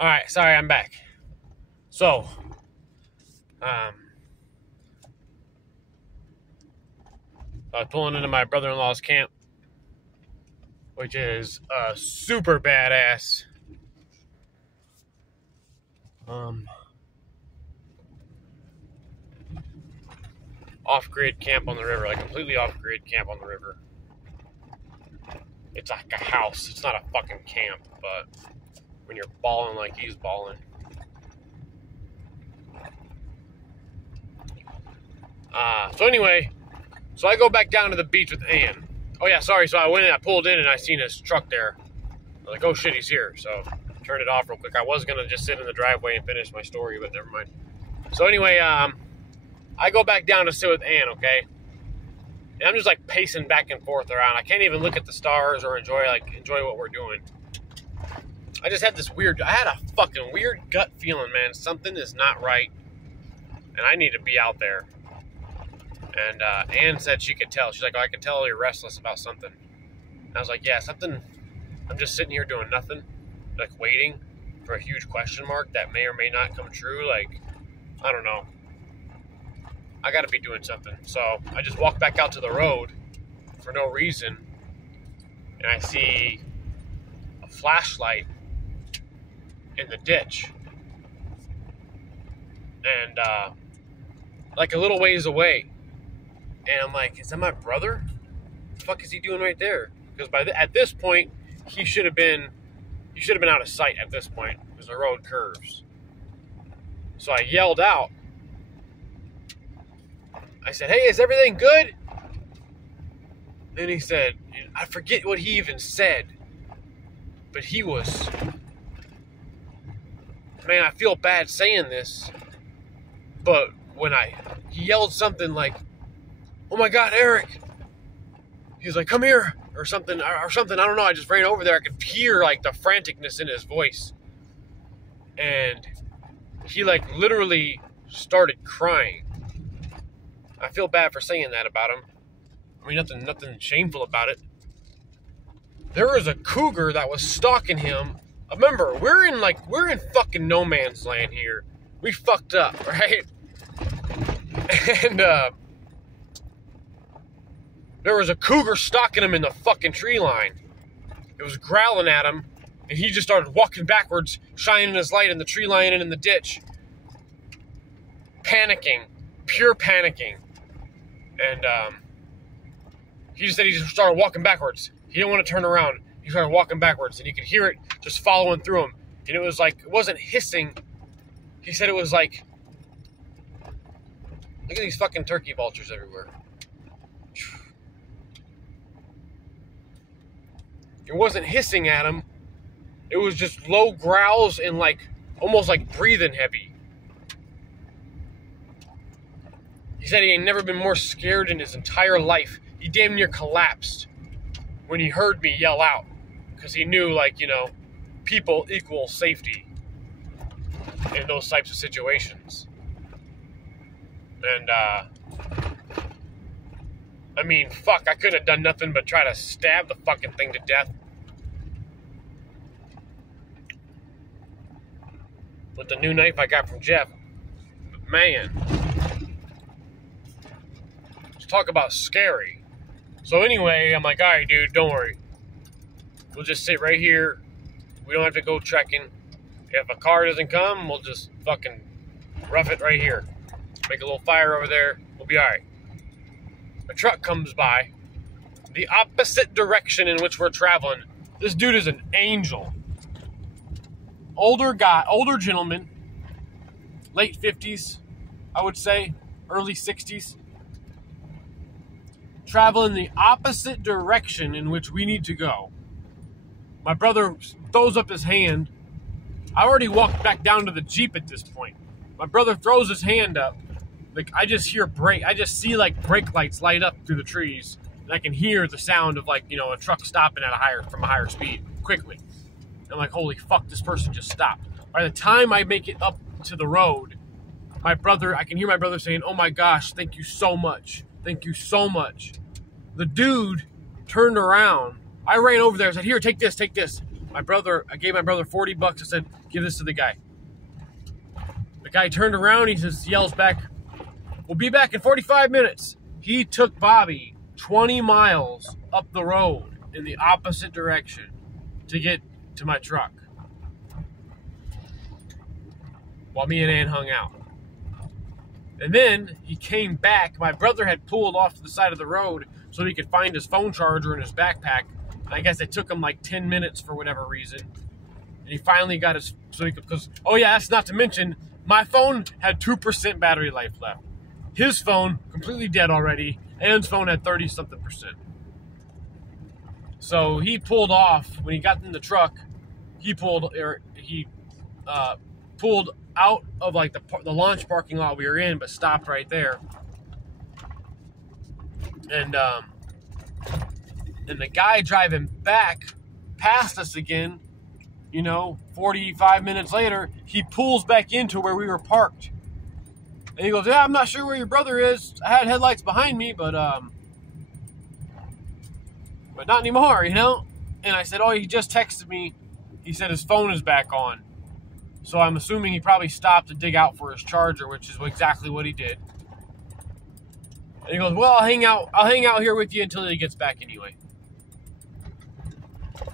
All right, sorry, I'm back. So, I was pulling into my brother-in-law's camp, which is super badass. Off-grid camp on the river, like completely off-grid camp on the river. It's like a house. It's not a fucking camp, but when you're balling like he's balling. So anyway, so I go back down to the beach with Ann. Oh yeah, sorry. So I went in, I pulled in, and I seen his truck there. I was like, oh shit, he's here. So I turned it off real quick. I was gonna just sit in the driveway and finish my story, but never mind. So anyway, I go back down to sit with Ann, okay? And I'm just like pacing back and forth around. I can't even look at the stars or enjoy what we're doing. I just had I had a fucking weird gut feeling, man. Something is not right, and I need to be out there. And Ann said she could tell. She's like, oh, I can tell you're restless about something. And I was like, yeah, something. I'm just sitting here doing nothing, like waiting for a huge question mark that may or may not come true. Like, I don't know. I got to be doing something. So I just walk back out to the road for no reason, and I see a flashlight in the ditch. And like a little ways away. And I'm like, is that my brother? What the fuck is he doing right there? Because at this point, he should have been out of sight at this point because the road curves. So I yelled out. I said, hey, is everything good? And he said, I forget what he even said. But he was, man, I feel bad saying this. But when he yelled something like, oh my God, Eric. He's like, come here, or something, I don't know. I just ran over there. I could hear like the franticness in his voice. And he like literally started crying. I feel bad for saying that about him. I mean, nothing shameful about it. There was a cougar that was stalking him. Remember, we're in fucking no man's land here. We fucked up, right? And there was a cougar stalking him in the fucking tree line. It was growling at him, and he just started walking backwards, shining his light in the tree line and in the ditch. Panicking. Pure panicking. And he just said he just started walking backwards. He didn't want to turn around. He started walking backwards, and you could hear it just following through him. And it was like, it wasn't hissing. He said it was like, look at these fucking turkey vultures everywhere. It wasn't hissing at him. It was just low growls and like, almost like breathing heavy. He said he had never been more scared in his entire life. He damn near collapsed when he heard me yell out. Because he knew, like, you know, people equal safety in those types of situations. And, I mean, fuck, I couldn't have done nothing but try to stab the fucking thing to death. With the new knife I got from Jeff. But man. Talk about scary. So anyway, I'm like, all right, dude, don't worry. We'll just sit right here. We don't have to go trekking. If a car doesn't come, we'll just fucking rough it right here. Make a little fire over there. We'll be all right. A truck comes by. The opposite direction in which we're traveling. This dude is an angel. Older guy, older gentleman. Late 50s, I would say. Early 60s. Traveling the opposite direction in which we need to go. My brother throws up his hand. I already walked back down to the Jeep at this point. My brother throws his hand up. Like, I just see like brake lights light up through the trees. And I can hear the sound of, like, you know, a truck stopping from a higher speed quickly. I'm like, holy fuck, this person just stopped. By the time I make it up to the road, I can hear my brother saying, oh my gosh, thank you so much. Thank you so much. The dude turned around. I ran over there and said, here, take this. I gave my brother 40 bucks. I said, give this to the guy. The guy turned around. He just yells back, we'll be back in 45 minutes. He took Bobby 20 miles up the road in the opposite direction to get to my truck while me and Ann hung out. And then he came back. My brother had pulled off to the side of the road so he could find his phone charger in his backpack. And I guess it took him like 10 minutes for whatever reason. And he finally got his, so he could, because, oh yeah, that's not to mention, my phone had 2% battery life left. His phone, completely dead already. Ann's phone had 30-something%. So he pulled off. When he got in the truck, he pulled out of like the launch parking lot we were in, but stopped right there. And the guy driving back past us again, 45 minutes later, he pulls back into where we were parked. And he goes, yeah, I'm not sure where your brother is. I had headlights behind me, but not anymore, And I said, oh, he just texted me. He said his phone is back on. So I'm assuming he probably stopped to dig out for his charger, which is exactly what he did. And he goes, well, I'll hang out here with you until he gets back anyway.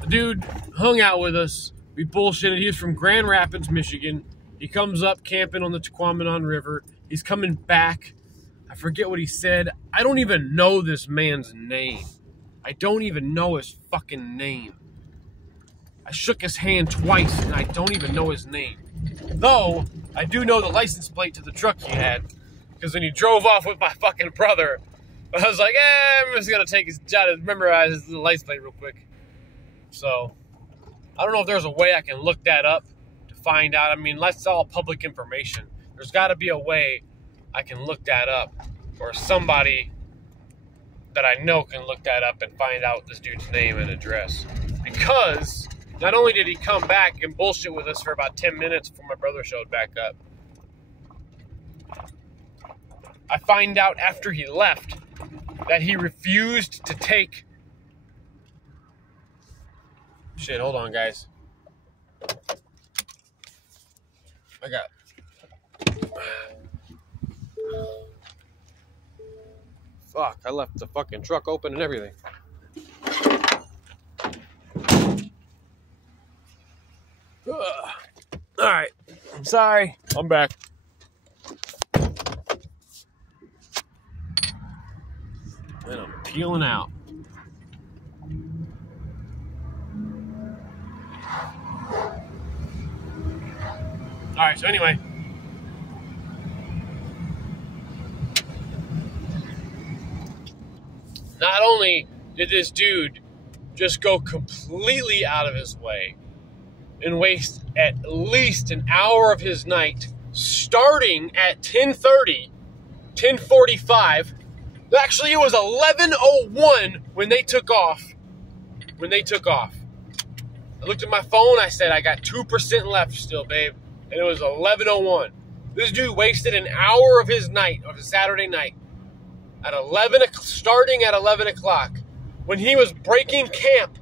The dude hung out with us. We bullshitted. He was from Grand Rapids, Michigan. He comes up camping on the Chiquaumenon River. He's coming back. I forget what he said. I don't even know this man's name. I don't even know his fucking name. I shook his hand twice, and I don't even know his name. Though, I do know the license plate to the truck he had. Because when he drove off with my fucking brother, I was like, I'm just going to memorize his license plate real quick. So, I don't know if there's a way I can look that up to find out. I mean, that's all public information. There's got to be a way I can look that up. Or somebody that I know can look that up and find out this dude's name and address. Because not only did he come back and bullshit with us for about 10 minutes before my brother showed back up, I find out after he left that he refused to take... Shit, hold on, guys. Fuck, I left the fucking truck open and everything. Alright, I'm sorry. I'm back. And I'm peeling out. Alright, so anyway. Not only did this dude just go completely out of his way and waste at least an hour of his night, starting at 10:30, 10:45. Actually, it was 11:01 when they took off. I looked at my phone. I said, I got 2% left still, babe. And it was 11:01. This dude wasted an hour of his night, of his Saturday night, starting at 11 o'clock, when he was breaking camp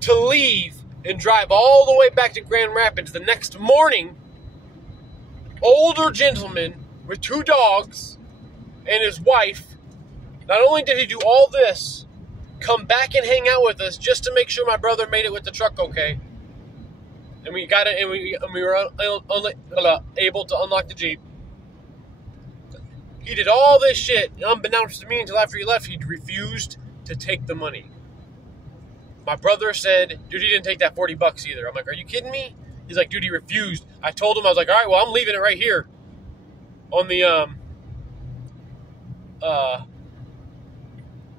to leave and drive all the way back to Grand Rapids the next morning. Older gentleman with 2 dogs and his wife. Not only did he do all this, come back and hang out with us just to make sure my brother made it with the truck okay. And we got it, and we were able to unlock the Jeep. He did all this shit, unbeknownst to me, until after he left, he refused to take the money. My brother said, dude, he didn't take that 40 bucks either. I'm like, are you kidding me? He's like, dude, he refused. I told him, I was like, all right, well, I'm leaving it right here on the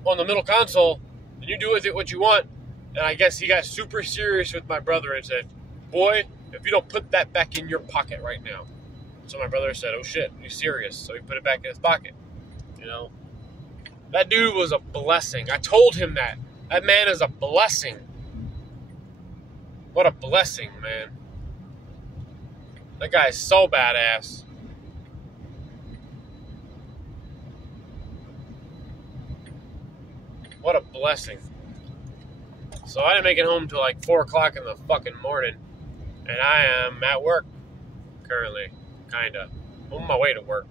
middle console, and you do with it what you want. And I guess he got super serious with my brother and said, boy, if you don't put that back in your pocket right now. So my brother said, oh shit, he's serious. So he put it back in his pocket. That dude was a blessing. I told him that. That man is a blessing. What a blessing, man. That guy is so badass. What a blessing. So I didn't make it home till like 4 o'clock in the fucking morning. And I am at work currently. Kinda. On my way to work.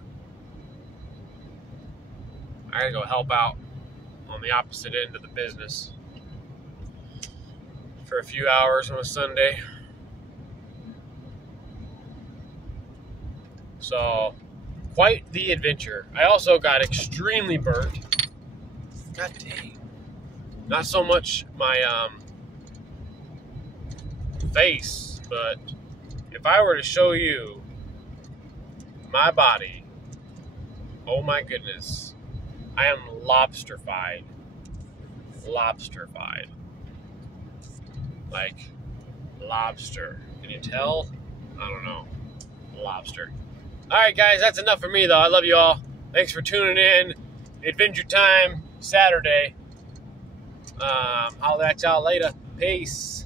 I gotta go help out on the opposite end of the business for a few hours on a Sunday. So, quite the adventure. I also got extremely burnt. God dang. Not so much my face, but if I were to show you my body, oh my goodness, I am lobsterfied. Lobsterfied. Like, lobster. Can you tell? I don't know. Lobster. Alright guys, that's enough for me though. I love you all. Thanks for tuning in. Adventure Time Saturday. I'll at y'all later. Peace.